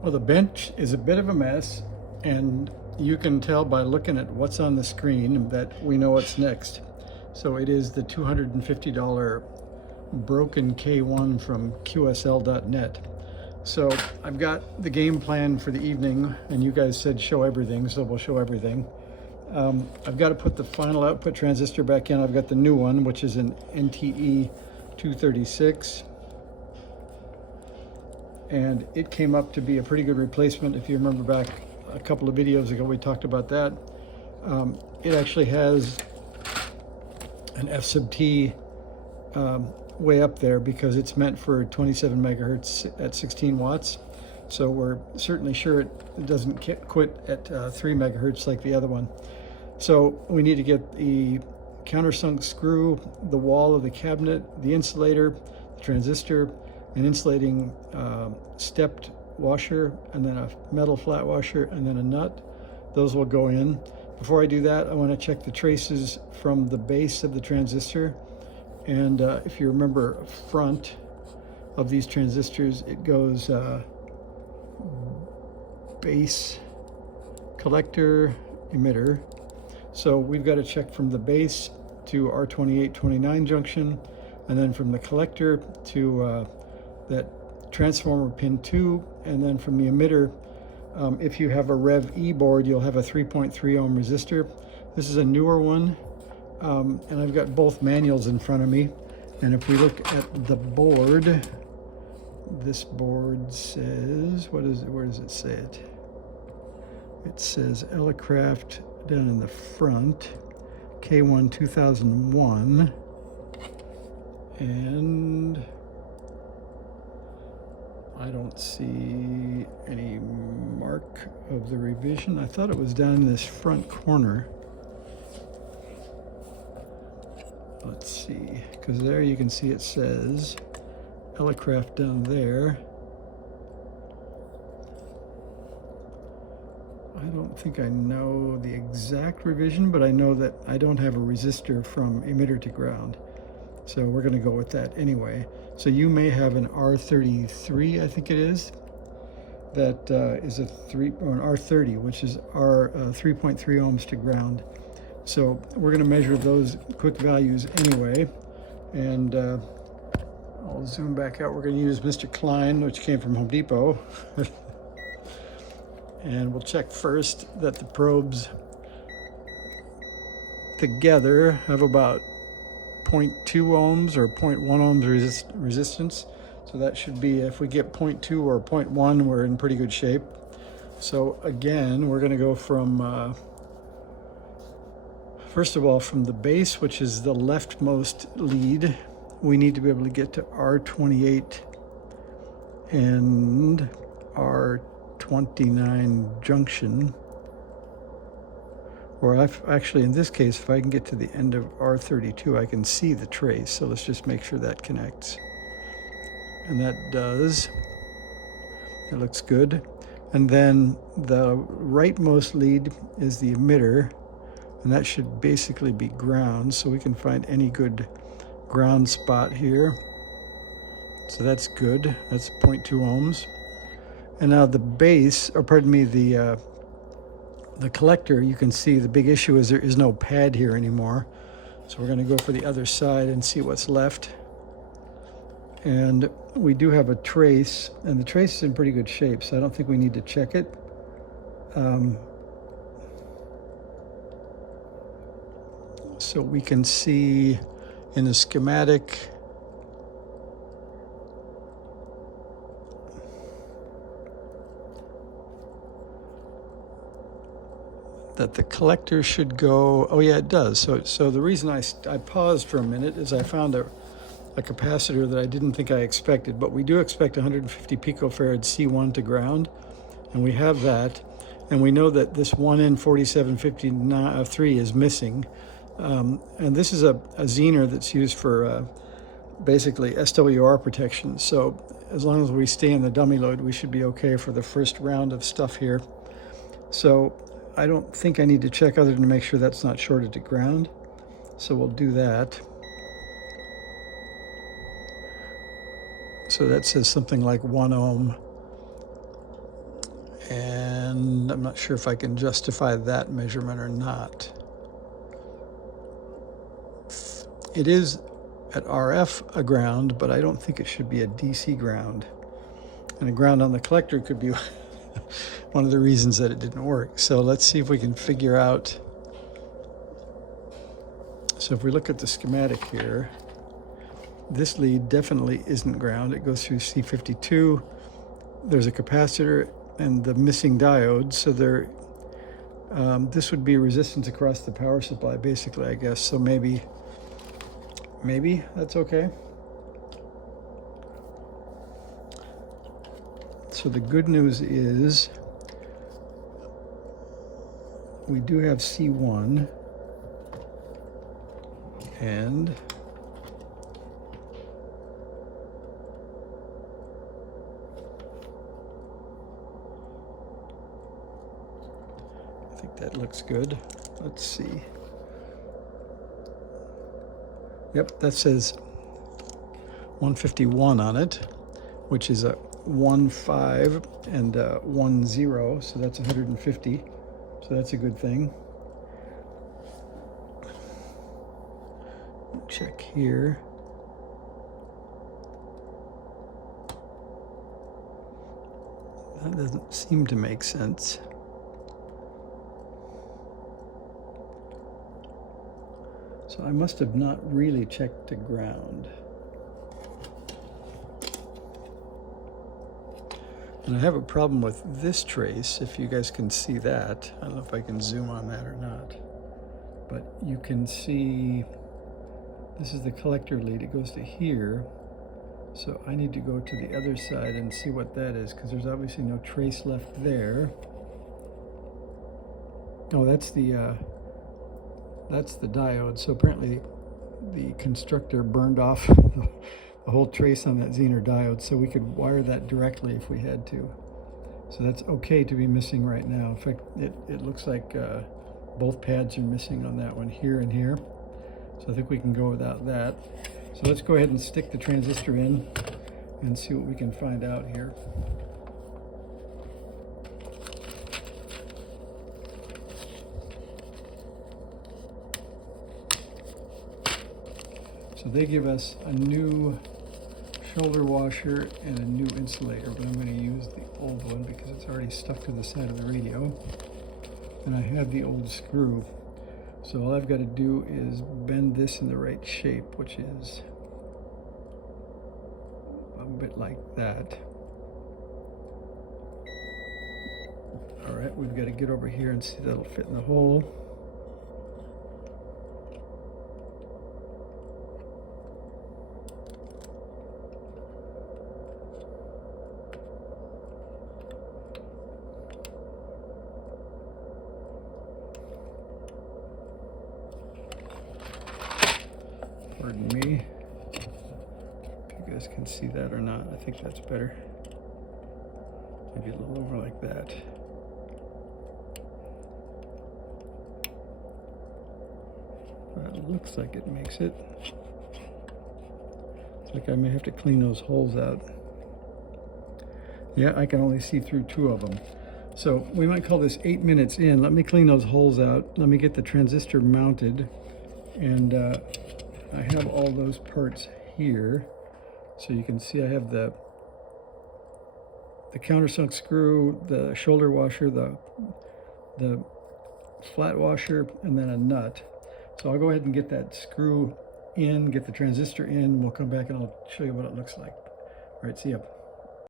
Well, the bench is a bit of a mess, and you can tell by looking at what's on the screen that we know what's next. So it is the $250 broken K1 from QSL.net. So I've got the game plan for the evening, and you guys said show everything, so we'll show everything. I've got to put the final output transistor back in. I've got the new one, which is an NTE 236. And it came up to be a pretty good replacement. If you remember back a couple of videos ago, we talked about that. It actually has an F sub T way up there because it's meant for 27 megahertz at 16 watts. So we're certainly sure it doesn't quit at 3 megahertz like the other one. So we need to get the countersunk screw, the wall of the cabinet, the insulator, the transistor, an insulating stepped washer, and then a metal flat washer, and then a nut. Those will go in. Before I do that, I want to check the traces from the base of the transistor. And if you remember front of these transistors, it goes base, collector, emitter. So we've got to check from the base to R2829 junction, and then from the collector to that transformer pin 2, and then from the emitter, if you have a Rev E board, you'll have a 3.3 ohm resistor. This is a newer one, and I've got both manuals in front of me. And if we look at the board, this board says, what is it? Where does it say it? It says Elecraft down in the front, K1 2001, and I don't see any mark of the revision. I thought it was down in this front corner. Let's see, because there you can see it says Elecraft down there. I don't think I know the exact revision, but I know that I don't have a resistor from emitter to ground. So we're going to go with that anyway. So you may have an R33, I think it is, that is a 3, or an R30, which is our 3.3 ohms to ground. So we're going to measure those quick values anyway. And I'll zoom back out. We're going to use Mr. Klein, which came from Home Depot. And we'll check first that the probes together have about 0.2 ohms or 0.1 ohms resistance. So that should be, if we get 0.2 or 0.1, we're in pretty good shape. So again, we're going to go from, first of all, from the base, which is the leftmost lead, we need to be able to get to R28 and R29 junction. Or actually, in this case, if I can get to the end of R32, I can see the trace. So let's just make sure that connects. And that does. It looks good. And then the rightmost lead is the emitter, and that should basically be ground, so we can find any good ground spot here. So that's good. That's 0.2 ohms. And now the base, or pardon me, the collector, you can see the big issue is there is no pad here anymore. So we're going to go for the other side and see what's left. And we do have a trace, and the trace is in pretty good shape, so I don't think we need to check it. So we can see in the schematic that the collector should go, oh yeah, it does. So the reason I paused for a minute is I found a capacitor that I didn't think I expected, but we do expect 150 picofarad C1 to ground, and we have that. And we know that this 1N4753 is missing. And this is a Zener that's used for basically SWR protection. So as long as we stay in the dummy load, we should be okay for the first round of stuff here. So I don't think I need to check other than to make sure that's not shorted to ground. So we'll do that. So that says something like 1 ohm. And I'm not sure if I can justify that measurement or not. It is at RF a ground, but I don't think it should be a DC ground. And a ground on the collector could be one of the reasons that it didn't work. So let's see if we can figure out. So if we look at the schematic here, this lead definitely isn't ground. It goes through C52. There's a capacitor and the missing diode. So there, this would be resistance across the power supply, basically, I guess. So maybe that's okay. So the good news is we do have C1, and I think that looks good. Let's see. Yep, that says 151 on it, which is a 1.5 and 1.0, so that's 150. So that's a good thing. Check here. That doesn't seem to make sense. So I must have not really checked the ground. And I have a problem with this trace, if you guys can see that. I don't know if I can zoom on that or not. But you can see, this is the collector lead. It goes to here. So I need to go to the other side and see what that is, because there's obviously no trace left there. Oh, that's the diode. So apparently the constructor burned off the whole trace on that Zener diode, so we could wire that directly if we had to. So that's okay to be missing right now. In fact, it looks like both pads are missing on that one, here and here. So I think we can go without that. So let's go ahead and stick the transistor in and see what we can find out here. So they give us a new shoulder washer and a new insulator, but I'm going to use the old one because it's already stuck to the side of the radio. And I have the old screw. So all I've got to do is bend this in the right shape, which is a bit like that. All right, we've got to get over here and see if that'll fit in the hole. Pardon me, if you guys can see that or not. I think that's better. Maybe a little over like that. It looks like it makes it. It's like I may have to clean those holes out. Yeah, I can only see through 2 of them. So we might call this 8 minutes in. Let me clean those holes out. Let me get the transistor mounted. And I have all those parts here. So you can see I have the countersunk screw, the shoulder washer, the flat washer, and then a nut. So I'll go ahead and get that screw in, get the transistor in. We'll come back and I'll show you what it looks like. All right, see ya.